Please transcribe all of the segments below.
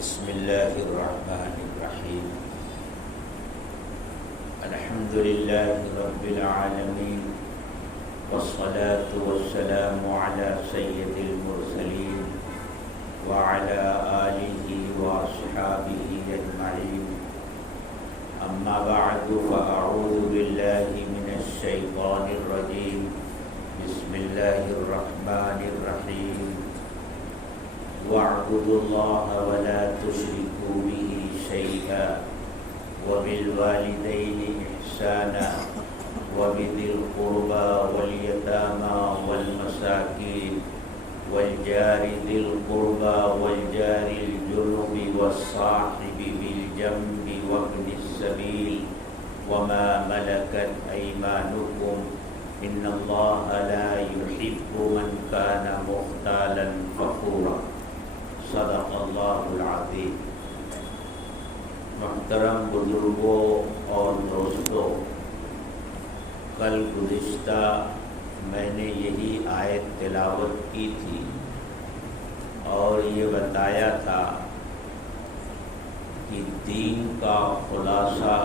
بسم اللہ الرحمن الرحیم الحمد للہ رب العالمین والصلاة والسلام علی سید المرسلین وعلی آلہ واصحابہ اجمعین اما بعد فاعوذ باللہ من الشیطان الرجیم بسم اللہ الرحمن الرحیم وَاعْبُدُوا اللَّهَ وَلَا تُشْرِكُوا بِهِ شَيْئًا وَبِالْوَالِدَيْنِ إِحْسَانًا وَبِذِي الْقُرْبَى وَالْيَتَامَى وَالْمَسَاكِينِ وَالْجَارِ ذِي الْقُرْبَى وَالْجَارِ الْجُنُبِ وَالصَّاحِبِ بِالْجَنبِ وَابْنِ السَّبِيلِ وَمَا مَلَكَتْ أَيْمَانُكُمْ إِنَّ اللَّهَ لَا يُحِبُّ مَنْ كَانَ مُخْتَالًا فَخُورًا صدق اللہ العظیم۔ محترم بزرگوں اور دوستوں، کل گزشتہ میں نے یہی آیت تلاوت کی تھی اور یہ بتایا تھا کہ دین کا خلاصہ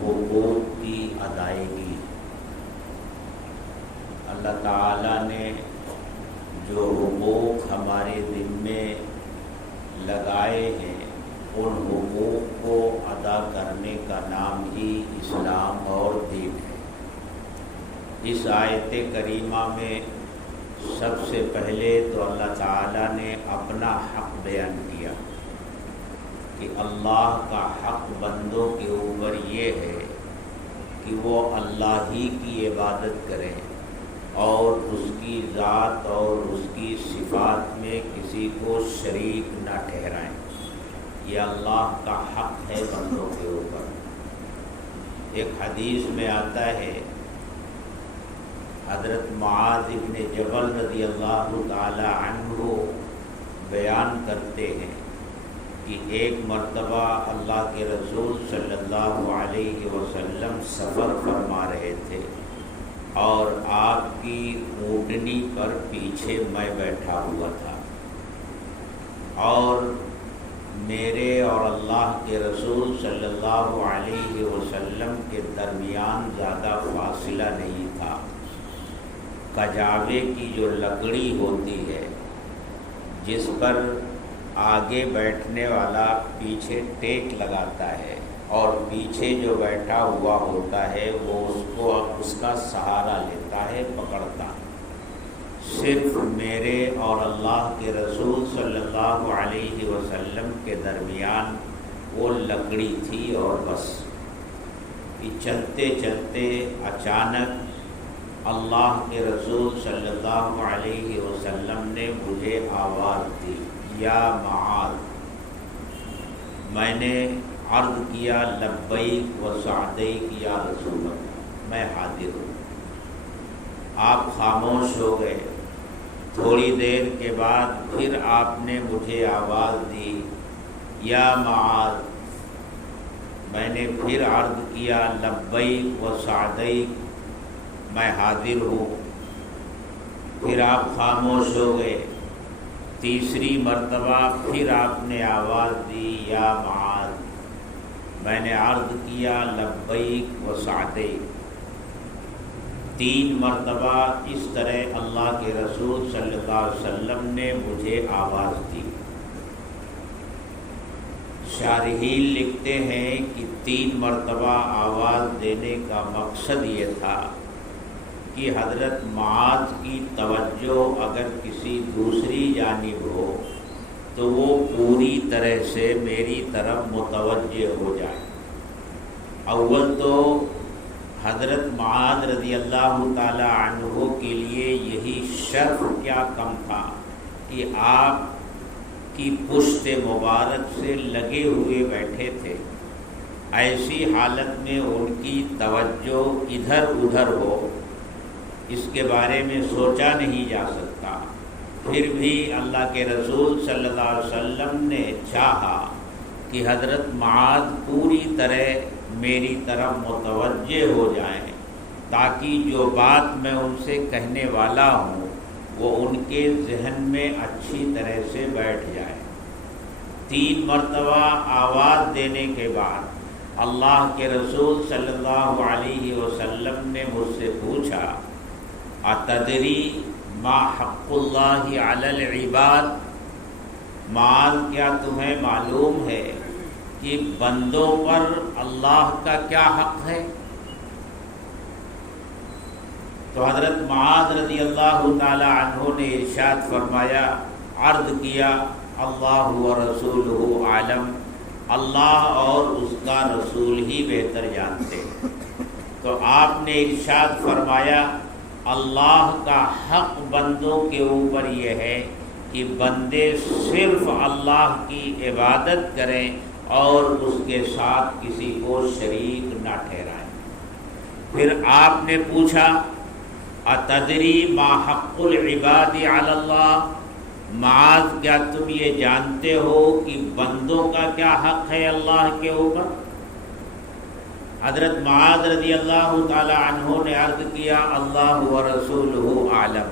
حقوق کی ادائیگی۔ اللہ تعالیٰ نے جو حقوق ہمارے ذمے لگائے ہیں ان حقوق کو ادا کرنے کا نام ہی اسلام اور دین ہے۔ اس آیت کریمہ میں سب سے پہلے تو اللہ تعالیٰ نے اپنا حق بیان کیا کہ اللہ کا حق بندوں کے اوپر یہ ہے کہ وہ اللہ ہی کی عبادت کریں اور اس کی ذات اور اس کی صفات میں کسی کو شریک نہ ٹھہرائیں۔ یہ اللہ کا حق ہے بندوں کے اوپر۔ ایک حدیث میں آتا ہے، حضرت معاذ بن جبل رضی اللہ تعالی عنہ بیان کرتے ہیں کہ ایک مرتبہ اللہ کے رسول صلی اللہ علیہ وسلم سفر فرما رہے تھے اور آپ کی اونٹنی پر پیچھے میں بیٹھا ہوا تھا اور میرے اور اللہ کے رسول صلی اللہ علیہ وسلم کے درمیان زیادہ فاصلہ نہیں تھا۔ کجاوے کی جو لکڑی ہوتی ہے جس پر آگے بیٹھنے والا پیچھے ٹیک لگاتا ہے اور پیچھے جو بیٹھا ہوا ہوتا ہے وہ اس کا سہارا لیتا ہے، پکڑتا۔ صرف میرے اور اللہ کے رسول صلی اللہ علیہ وسلم کے درمیان وہ لکڑی تھی اور بس۔ چلتے چلتے اچانک اللہ کے رسول صلی اللہ علیہ وسلم نے مجھے آواز دی، یا معاذ۔ میں نے عرض کیا، لبیک و سعدیک یا رسول اللہ، میں حاضر ہوں۔ آپ خاموش ہو گئے۔ تھوڑی دیر کے بعد پھر آپ نے مجھے آواز دی، یا معاذ۔ میں نے پھر عرض کیا، لبیک و سعدیک، میں حاضر ہوں۔ پھر آپ خاموش ہو گئے۔ تیسری مرتبہ پھر آپ نے آواز دی، یا معاذ۔ میں نے عرض کیا، لبیک و سعدیک۔ 3 مرتبہ اس طرح اللہ کے رسول صلی اللہ علیہ وسلم نے مجھے آواز دی۔ شارحین لکھتے ہیں کہ 3 مرتبہ آواز دینے کا مقصد یہ تھا کہ حضرت معاذ کی توجہ اگر کسی دوسری جانب ہو تو وہ پوری طرح سے میری طرف متوجہ ہو جائے۔ اول تو حضرت معاذ رضی اللہ تعالی عنہ کے لیے یہی شرف کیا کم تھا کہ آپ کی پشت مبارک سے لگے ہوئے بیٹھے تھے۔ ایسی حالت میں ان کی توجہ ادھر ادھر ہو، اس کے بارے میں سوچا نہیں جا سکتا۔ پھر بھی اللہ کے رسول صلی اللہ علیہ وسلم نے چاہا کہ حضرت معاذ پوری طرح میری طرف متوجہ ہو جائیں تاکہ جو بات میں ان سے کہنے والا ہوں وہ ان کے ذہن میں اچھی طرح سے بیٹھ جائے۔ 3 مرتبہ آواز دینے کے بعد اللہ کے رسول صلی اللہ علیہ وسلم نے مجھ سے پوچھا اتدری ما حق اللہ علی العباد، معاذ کیا تمہیں معلوم ہے کہ بندوں پر اللہ کا کیا حق ہے؟ تو حضرت معاذ رضی اللہ تعالی عنہ نے ارشاد فرمایا، عرض کیا اللہ و رسولہ عالم، اللہ اور اس کا رسول ہی بہتر جانتے۔ تو آپ نے ارشاد فرمایا اللہ کا حق بندوں کے اوپر یہ ہے کہ بندے صرف اللہ کی عبادت کریں اور اس کے ساتھ کسی کو شریک نہ ٹھہرائیں۔ پھر آپ نے پوچھا اتدری ما حق العباد علی اللہ، معاذ کیا تم یہ جانتے ہو کہ بندوں کا کیا حق ہے اللہ کے اوپر؟ حضرت معاذ رضی اللہ تعالی عنہ نے عرض کیا اللہ و رسولہ عالم،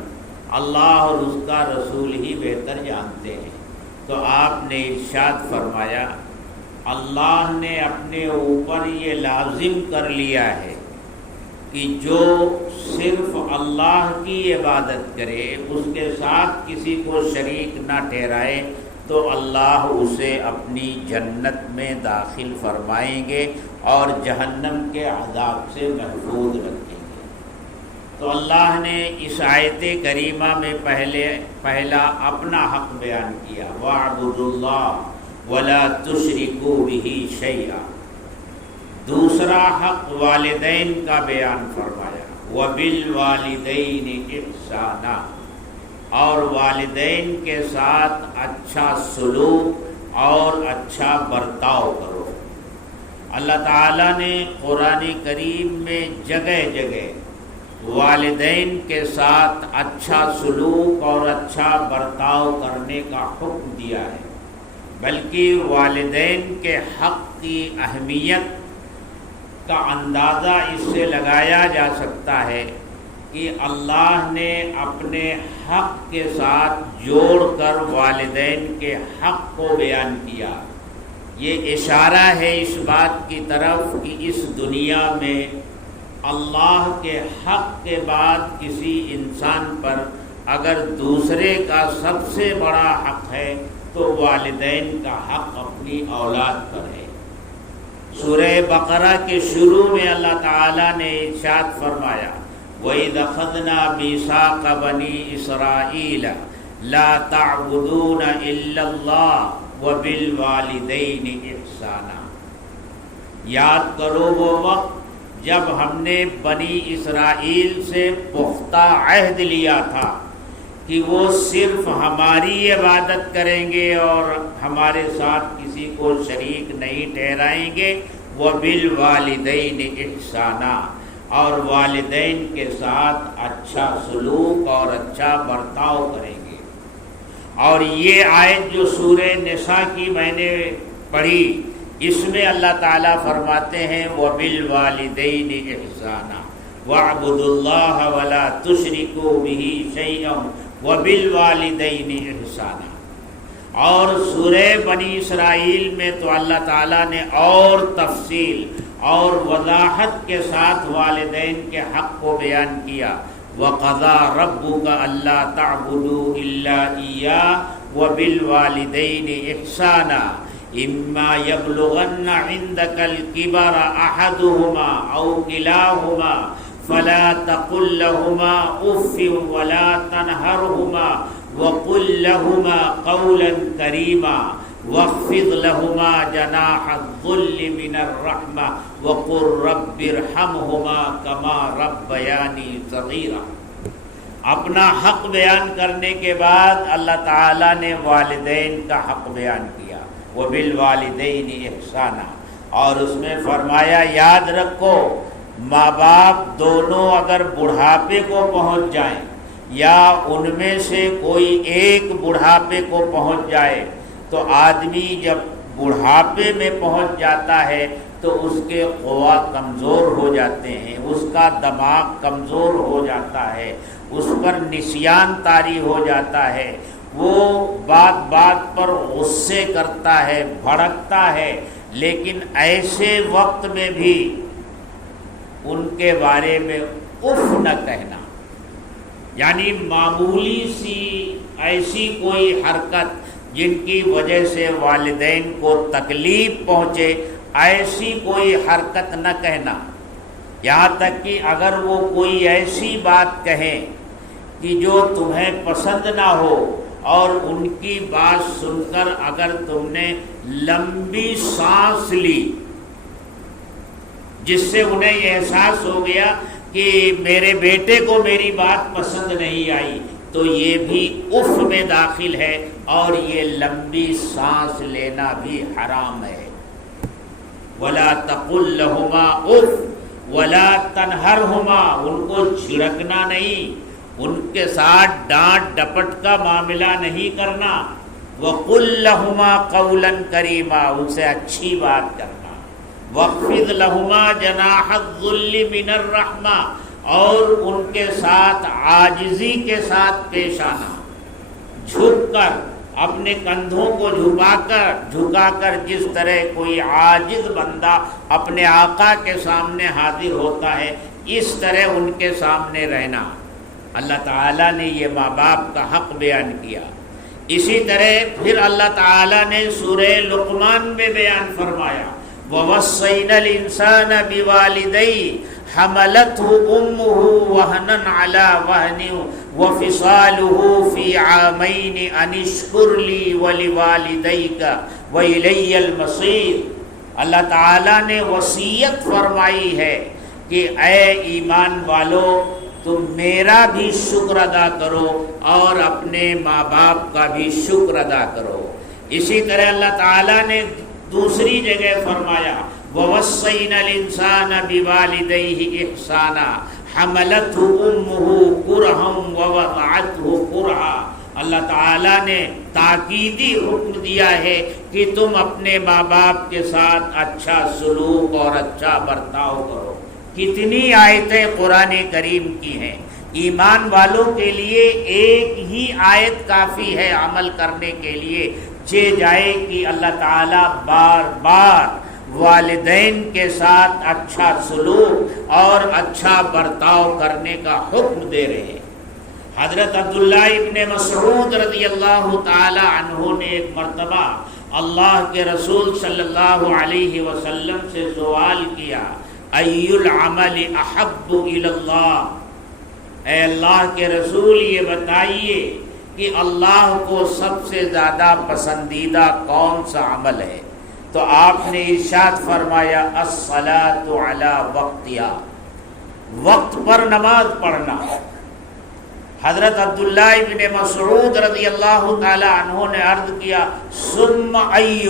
اللہ اور اس کا رسول ہی بہتر جانتے ہیں۔ تو آپ نے ارشاد فرمایا اللہ نے اپنے اوپر یہ لازم کر لیا ہے کہ جو صرف اللہ کی عبادت کرے، اس کے ساتھ کسی کو شریک نہ ٹھہرائے، تو اللہ اسے اپنی جنت میں داخل فرمائیں گے اور جہنم کے عذاب سے محفوظ رکھیں گے۔ تو اللہ نے اس آیت کریمہ میں پہلا اپنا حق بیان کیا، وَاعْبُدُوا اللَّهَ وَلَا تُشْرِكُوا بِهِ شَيْئًا۔ دوسرا حق والدین کا بیان فرمایا، وَبِالْوَالِدَيْنِ إِحْسَانًا، اور والدین کے ساتھ اچھا سلوک اور اچھا برتاؤ کرو۔ اللہ تعالیٰ نے قرآن کریم میں جگہ جگہ والدین کے ساتھ اچھا سلوک اور اچھا برتاؤ کرنے کا حکم دیا ہے، بلکہ والدین کے حق کی اہمیت کا اندازہ اس سے لگایا جا سکتا ہے کہ اللہ نے اپنے حق کے ساتھ جوڑ کر والدین کے حق کو بیان کیا۔ یہ اشارہ ہے اس بات کی طرف کہ اس دنیا میں اللہ کے حق کے بعد کسی انسان پر اگر دوسرے کا سب سے بڑا حق ہے تو والدین کا حق اپنی اولاد پر ہے۔ سورہ بقرہ کے شروع میں اللہ تعالیٰ نے ارشاد فرمایا، وَإِذْ أَخَذْنَا مِيثَاقَ بَنِي إِسْرَائِيلَ لَا تَعْبُدُونَ إِلَّا اللَّهَ وَبِالْوَالِدَيْنِ إِحْسَانًا۔ یاد کرو وہ وقت جب ہم نے بنی اسرائیل سے پختہ عہد لیا تھا کہ وہ صرف ہماری عبادت کریں گے اور ہمارے ساتھ کسی کو شریک نہیں ٹھہرائیں گے، وَبِالْوَالِدَيْنِ إِحْسَانًا، اور والدین کے ساتھ اچھا سلوک اور اچھا برتاؤ کریں گے۔ اور یہ آیت جو سورہ نساء کی میں نے پڑھی، اس میں اللہ تعالیٰ فرماتے ہیں وَبِالْوَالِدَيْنِ إِحْسَانًا وَاعْبُدُوا اللَّهَ وَلَا تُشْرِكُوا بِهِ شَيْئًا وَبِالْوَالِدَيْنِ إِحْسَانًا۔ اور سورہ بنی اسرائیل میں تو اللہ تعالیٰ نے اور تفصیل اور وضاحت کے ساتھ والدین کے حق کو بیان کیا، وَقَضَىٰ رَبُّكَ أَلَّا تَعْبُدُوا إِلَّا إِيَّاهُ وَبِالْوَالِدَيْنِ إِحْسَانًا إِمَّا يَبْلُغَنَّ عِندَكَ الْكِبَرَ أَحَدُهُمَا أَوْ كِلَاهُمَا فَلَا تَقُل لَّهُمَا أُفٍّ وَلَا تَنْهَرْهُمَا وَقُل لَّهُمَا قَوْلًا كَرِيمًا وَاخْفِضْ لَهُمَا جَنَاحَ الذُّلِّ مِنَ الرَّحْمَةِ وَقُل رَّبِّ ارْحَمْهُمَا كَمَا رَبَّيَانِي صَغِيرًا۔ اپنا حق بیان کرنے کے بعد اللہ تعالیٰ نے والدین کا حق بیان کیا، وَبِالْوَالِدَيْنِ إِحْسَانًا، اور اس میں فرمایا یاد رکھو ماں باپ دونوں اگر بڑھاپے کو پہنچ جائیں یا ان میں سے کوئی ایک بڑھاپے کو پہنچ جائے، تو آدمی جب بڑھاپے میں پہنچ جاتا ہے تو اس کے قوا کمزور ہو جاتے ہیں، اس کا دماغ کمزور ہو جاتا ہے، اس پر نسیان طاری ہو جاتا ہے، وہ بات بات پر غصے کرتا ہے، بھڑکتا ہے، لیکن ایسے وقت میں بھی ان کے بارے میں اف نہ کہنا، یعنی معمولی سی ایسی کوئی حرکت جن کی وجہ سے والدین کو تکلیف پہنچے، ایسی کوئی حرکت نہ کہنا، یہاں تک کہ اگر وہ کوئی ایسی بات کہیں کہ جو تمہیں پسند نہ ہو اور ان کی بات سن کر اگر تم نے لمبی سانس لی جس سے انہیں یہ احساس ہو گیا کہ میرے بیٹے کو میری بات پسند نہیں آئی، تو یہ بھی اف میں داخل ہے، اور یہ لمبی سانس لینا بھی حرام ہے۔ وَلَا تَقُلْ لَهُمَا اُفْ وَلَا تَنْهَرْهُمَا، ان کو جھڑکنا نہیں، ان کے ساتھ ڈانٹ ڈپٹ کا معاملہ نہیں کرنا۔ وَقُلْ لَهُمَا قَوْلًا كَرِيمًا، ان سے اچھی بات کرنا۔ وَاخْفِضْ لَهُمَا جَنَاحَ الذُّلِّ مِنَ الرَّحْمَةِ، اور ان کے ساتھ عاجزی کے ساتھ پیش آنا، جھک کر، اپنے کندھوں کو جھکا کر جس طرح کوئی عاجز بندہ اپنے آقا کے سامنے حاضر ہوتا ہے، اس طرح ان کے سامنے رہنا۔ اللہ تعالیٰ نے یہ ماں باپ کا حق بیان کیا۔ اسی طرح پھر اللہ تعالیٰ نے سورہ لقمان میں بیان فرمایا، وَوَصَّيْنَا الْإِنسَانَ بِوَالِدَيْهِ حَمَلَتْهُ أُمُّهُ وَهْنًا عَلَى وَهْنٍ وَفِصَالُهُ فِي عَامَيْنِ أَنِ اشْكُرْ لِي وَلِوَالِدَيْكَ وَإِلَيَّ الْمَصِيرُ۔ اللہ تعالیٰ نے وصیت فرمائی ہے کہ اے ایمان والو، تم میرا بھی شکر ادا کرو اور اپنے ماں باپ کا بھی شکر ادا کرو۔ اسی طرح اللہ تعالیٰ نے دوسری جگہ فرمایا، وَوَصَّيْنَا الْإِنسَانَ بِوَالِدَيْهِ إِحْسَانًا حَمَلَتْهُ أُمُّهُ كُرْهًا وَوَضَعَتْهُ كُرْهًا۔ اللہ تعالیٰ نے تاکیدی حکم دیا ہے کہ تم اپنے ماں باپ کے ساتھ اچھا سلوک اور اچھا برتاؤ کرو۔ کتنی آیتیں قرآن کریم کی ہیں، ایمان والوں کے لیے ایک ہی آیت کافی ہے عمل کرنے کے لیے، جائے کہ اللہ تعالیٰ بار بار والدین کے ساتھ اچھا سلوک اور اچھا برتاؤ کرنے کا حکم دے رہے ہیں۔ حضرت عبداللہ ابن مسعود رضی اللہ تعالی عنہ نے ایک مرتبہ اللہ کے رسول صلی اللہ علیہ وسلم سے سوال کیا، ای العمل احب الی اللہ، اے اللہ کے رسول یہ بتائیے کہ اللہ کو سب سے زیادہ پسندیدہ کون سا عمل ہے؟ تو آپ نے ارشاد فرمایا، الصلاۃ علی وقتها، وقت پر نماز پڑھنا۔ حضرت عبداللہ ابن مسعود رضی اللہ تعالی عنہ نے عرض کیا، ثم ای،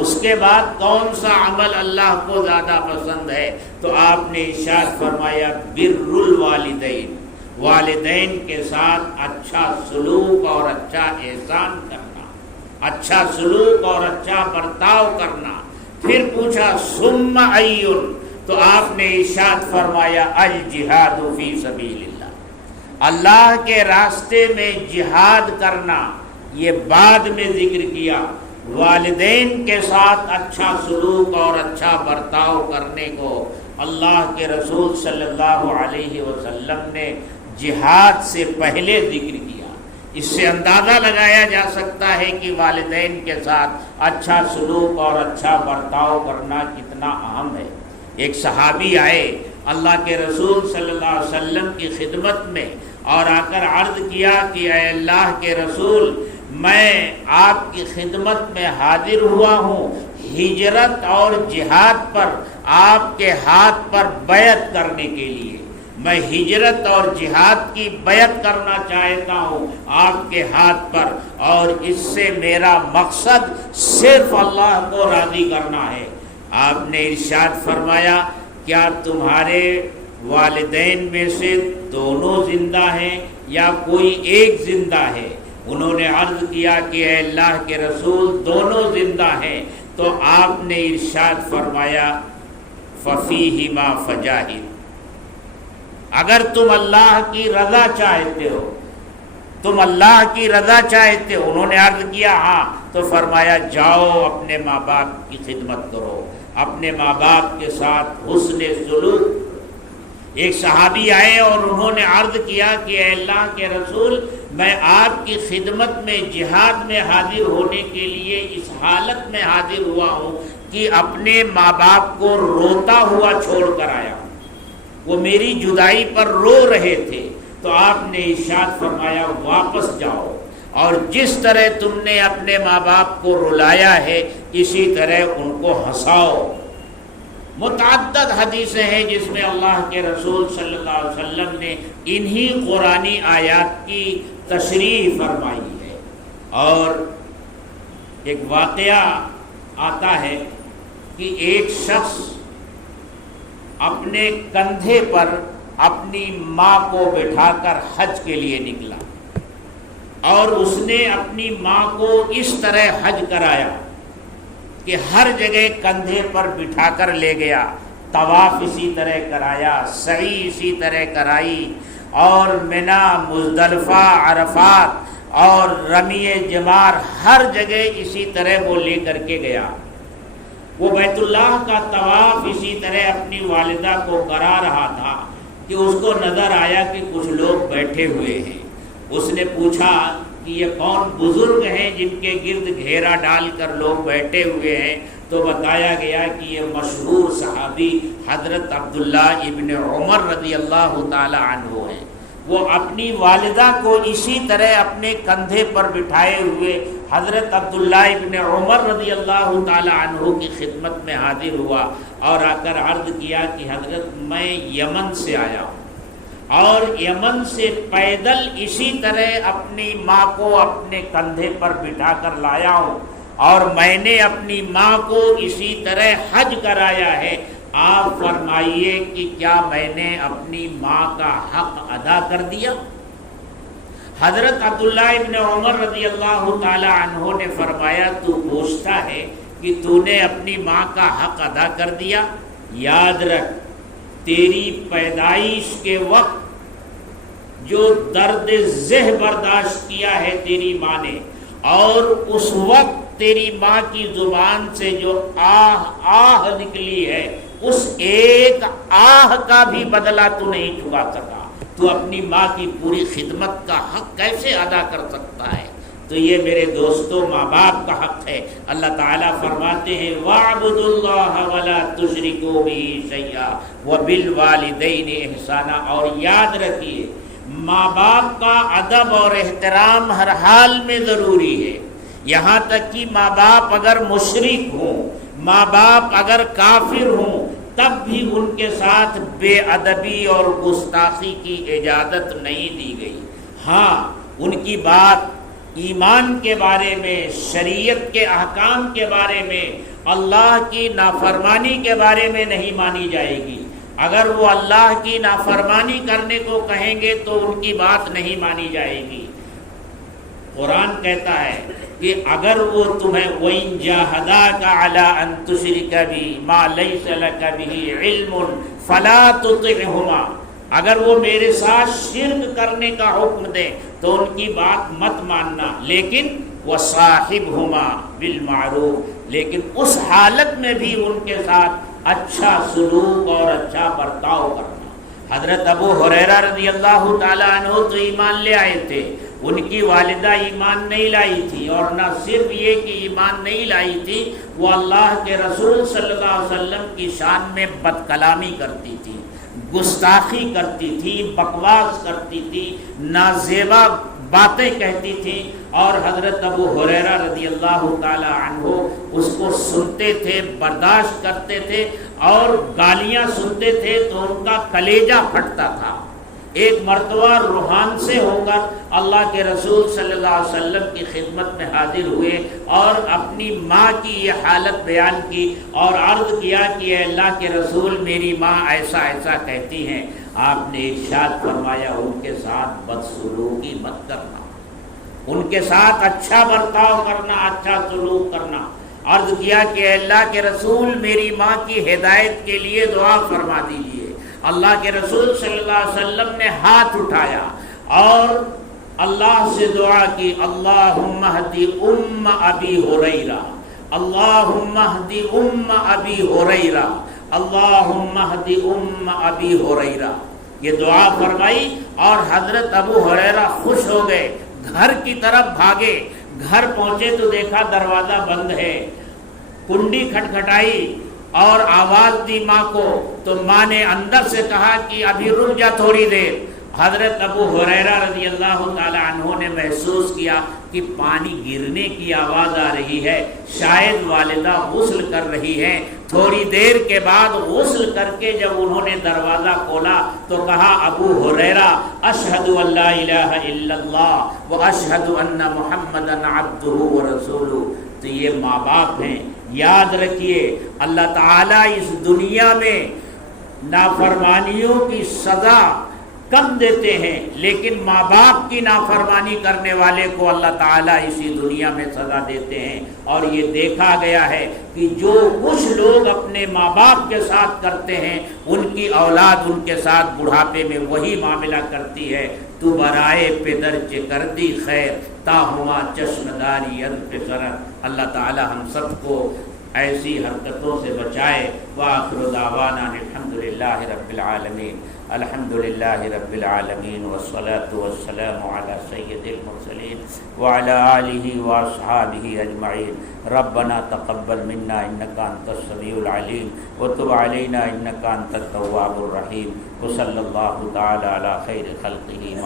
اس کے بعد کون سا عمل اللہ کو زیادہ پسند ہے؟ تو آپ نے ارشاد فرمایا، بر الوالدین، والدین کے ساتھ اچھا سلوک اور اچھا احسان کرنا، اچھا سلوک اور اچھا برتاؤ کرنا۔ پھر پوچھا ثم ای، تو آپ نے ارشاد فرمایا، الجہاد فی سبیل اللہ، اللہ کے راستے میں جہاد کرنا۔ یہ بعد میں ذکر کیا، والدین کے ساتھ اچھا سلوک اور اچھا برتاؤ کرنے کو اللہ کے رسول صلی اللہ علیہ وسلم نے جہاد سے پہلے ذکر کیا۔ اس سے اندازہ لگایا جا سکتا ہے کہ والدین کے ساتھ اچھا سلوک اور اچھا برتاؤ کرنا کتنا اہم ہے۔ ایک صحابی آئے اللہ کے رسول صلی اللہ علیہ وسلم کی خدمت میں اور آ کر عرض کیا کہ اے اللہ کے رسول، میں آپ کی خدمت میں حاضر ہوا ہوں، ہجرت اور جہاد پر آپ کے ہاتھ پر بیعت کرنے کے لیے۔ میں ہجرت اور جہاد کی بیعت کرنا چاہتا ہوں آپ کے ہاتھ پر، اور اس سے میرا مقصد صرف اللہ کو راضی کرنا ہے۔ آپ نے ارشاد فرمایا، کیا تمہارے والدین میں سے دونوں زندہ ہیں یا کوئی ایک زندہ ہے؟ انہوں نے عرض کیا کہ اے اللہ کے رسول، دونوں زندہ ہیں۔ تو آپ نے ارشاد فرمایا، فَفِيهِمَا فَجَاهِدْ، اگر تم اللہ کی رضا چاہتے ہو تم اللہ کی رضا چاہتے ہو؟ انہوں نے عرض کیا ہاں. تو فرمایا جاؤ اپنے ماں باپ کی خدمت کرو، اپنے ماں باپ کے ساتھ حسن سلوک. ایک صحابی آئے اور انہوں نے عرض کیا کہ اے اللہ کے رسول، میں آپ کی خدمت میں جہاد میں حاضر ہونے کے لیے اس حالت میں حاضر ہوا ہوں کہ اپنے ماں باپ کو روتا ہوا چھوڑ کر آیا. وہ میری جدائی پر رو رہے تھے. تو آپ نے ارشاد فرمایا واپس جاؤ اور جس طرح تم نے اپنے ماں باپ کو رلایا ہے اسی طرح ان کو ہنساؤ. متعدد حدیثیں ہیں جس میں اللہ کے رسول صلی اللہ علیہ وسلم نے انہی قرآنی آیات کی تشریح فرمائی ہے. اور ایک واقعہ آتا ہے کہ ایک شخص اپنے کندھے پر اپنی ماں کو بٹھا کر حج کے لیے نکلا اور اس نے اپنی ماں کو اس طرح حج کرایا کہ ہر جگہ کندھے پر بٹھا کر لے گیا. طواف اسی طرح کرایا، سعی اسی طرح کرائی، اور منا، مزدلفہ، عرفات اور رمی جمار ہر جگہ اسی طرح وہ لے کر کے گیا. وہ بیت اللہ کا طواف اسی طرح اپنی والدہ کو کرا رہا تھا کہ اس کو نظر آیا کہ کچھ لوگ بیٹھے ہوئے ہیں. اس نے پوچھا کہ یہ کون بزرگ ہیں جن کے گرد گھیرا ڈال کر لوگ بیٹھے ہوئے ہیں؟ تو بتایا گیا کہ یہ مشہور صحابی حضرت عبداللہ ابن عمر رضی اللہ تعالی عنہ ہیں. وہ اپنی والدہ کو اسی طرح اپنے کندھے پر بٹھائے ہوئے حضرت عبداللہ ابن عمر رضی اللہ تعالی عنہ کی خدمت میں حاضر ہوا اور آ کر عرض کیا کہ حضرت میں یمن سے آیا ہوں اور یمن سے پیدل اسی طرح اپنی ماں کو اپنے کندھے پر بٹھا کر لایا ہوں اور میں نے اپنی ماں کو اسی طرح حج کرایا ہے. آپ فرمائیے کہ کیا میں نے اپنی ماں کا حق ادا کر دیا؟ حضرت عبداللہ ابن عمر رضی اللہ تعالی عنہ نے فرمایا تو پوچھتا ہے کہ تو نے اپنی ماں کا حق ادا کر دیا؟ یاد رکھ تیری پیدائش کے وقت جو درد ذہ برداشت کیا ہے تیری ماں نے، اور اس وقت تیری ماں کی زبان سے جو آہ آہ نکلی ہے اس ایک آہ کا بھی بدلہ تو نہیں چکا سکا. تو اپنی ماں کی پوری خدمت کا حق کیسے ادا کر سکتا ہے؟ تو یہ میرے دوستوں ماں باپ کا حق ہے. اللہ تعالیٰ فرماتے ہیں وَاعْبُدُوا اللَّهَ وَلَا تُشْرِكُوا بِهِ شَيْئًا وَبِالْوَالِدَيْنِ إِحْسَانًا. اور یاد رکھیے ماں باپ کا ادب اور احترام ہر حال میں ضروری ہے. یہاں تک کہ ماں باپ اگر مشرک ہوں، ماں باپ اگر کافر ہوں، تب بھی ان کے ساتھ بے ادبی اور گستاخی کی اجازت نہیں دی گئی. ہاں ان کی بات ایمان کے بارے میں، شریعت کے احکام کے بارے میں، اللہ کی نافرمانی کے بارے میں نہیں مانی جائے گی. اگر وہ اللہ کی نافرمانی کرنے کو کہیں گے تو ان کی بات نہیں مانی جائے گی. قرآن کہتا ہے کہ اگر وہ تمہیں وَإِن جَاهَدَاكَ عَلَىٰ أَن تُشْرِكَ بِي مَا لَيْسَ لَكَ بِهِ عِلْمٌ فَلَا تُطِعْهُمَا. اگر وہ میرے ساتھ شرک کرنے کا حکم دیں تو ان کی بات مت ماننا، لیکن وَصَاحِبْهُمَا بِالْمَعْرُوفِ، لیکن اس حالت میں بھی ان کے ساتھ اچھا سلوک اور اچھا برتاؤ کرنا. حضرت ابو ہریرہ رضی اللہ تعالیٰ عنہ تو ایمان لے آئے تھے، ان کی والدہ ایمان نہیں لائی تھی، اور نہ صرف یہ کہ ایمان نہیں لائی تھی، وہ اللہ کے رسول صلی اللہ علیہ وسلم کی شان میں بد کلامی کرتی تھی، گستاخی کرتی تھی، بکواس کرتی تھی، نازیبا باتیں کہتی تھیں. اور حضرت ابو ہریرہ رضی اللہ تعالی عنہ اس کو سنتے تھے، برداشت کرتے تھے، اور گالیاں سنتے تھے تو ان کا کلیجہ پھٹتا تھا. ایک مرتبہ روحان سے ہو کر اللہ کے رسول صلی اللہ علیہ وسلم کی خدمت میں حاضر ہوئے اور اپنی ماں کی یہ حالت بیان کی اور عرض کیا کہ اے اللہ کے رسول میری ماں ایسا ایسا کہتی ہیں. آپ نے ارشاد فرمایا ان کے ساتھ بدسلوکی مت کرنا، ان کے ساتھ اچھا برتاؤ کرنا، اچھا سلوک کرنا. عرض کیا کہ اے اللہ کے رسول میری ماں کی ہدایت کے لیے دعا فرما دیجیے. اللہ کے رسول صلی اللہ علیہ وسلم نے ہاتھ اٹھایا اور اللہ سے دعا کی اللہم اہدی ام ابی ہریرہ، اللہم اہدی ام ابی ہریرہ، اللہم اہدی ام ابی ہریرہ، یہ دعا فرمائی اور حضرت ابو ہریرہ خوش ہو گئے، گھر کی طرف بھاگے، گھر پہنچے تو دیکھا دروازہ بند ہے، کنڈی کھٹکھٹائی اور آواز دی ماں کو، تو ماں نے اندر سے کہا کہ ابھی رک جا تھوڑی دیر۔ حضرت ابو ہریرہ رضی اللہ تعالی عنہ نے محسوس کیا کہ پانی گرنے کی آواز آ رہی ہے، شاید والدہ غسل کر رہی ہیں۔ تھوڑی دیر کے بعد غسل کر کے جب انہوں نے دروازہ کھولا تو کہا ابو ہریرہ اشہد ان لا الہ الا اللہ واشہد ان محمدا عبدہ ورسولہ۔ تو یہ ماں باپ ہیں، یاد رکھیے اللہ تعالیٰ اس دنیا میں نافرمانیوں کی سزا کم دیتے ہیں، لیکن ماں باپ کی نافرمانی کرنے والے کو اللہ تعالیٰ اسی دنیا میں سزا دیتے ہیں۔ اور یہ دیکھا گیا ہے کہ جو کچھ لوگ اپنے ماں باپ کے ساتھ کرتے ہیں ان کی اولاد ان کے ساتھ بڑھاپے میں وہی معاملہ کرتی ہے۔ تو برائے پدر چے کر دی خیر تا ہوا چشم داری پسرت۔ اللہ تعالیٰ ہم سب کو ایسی حرکتوں سے بچائے۔ وآخر دعوانا الحمدللہ رب العالمین، الحمدللہ رب العالمین، والصلاة والسلام علی سید المرسلین وعلی آلہ واصحابہ اجمعین۔ ربنا تقبل منا انک انت السمیع العلیم وتب علینا انک انت التواب الرحیم، وصلی اللہ تعالی علی خیر خلقہ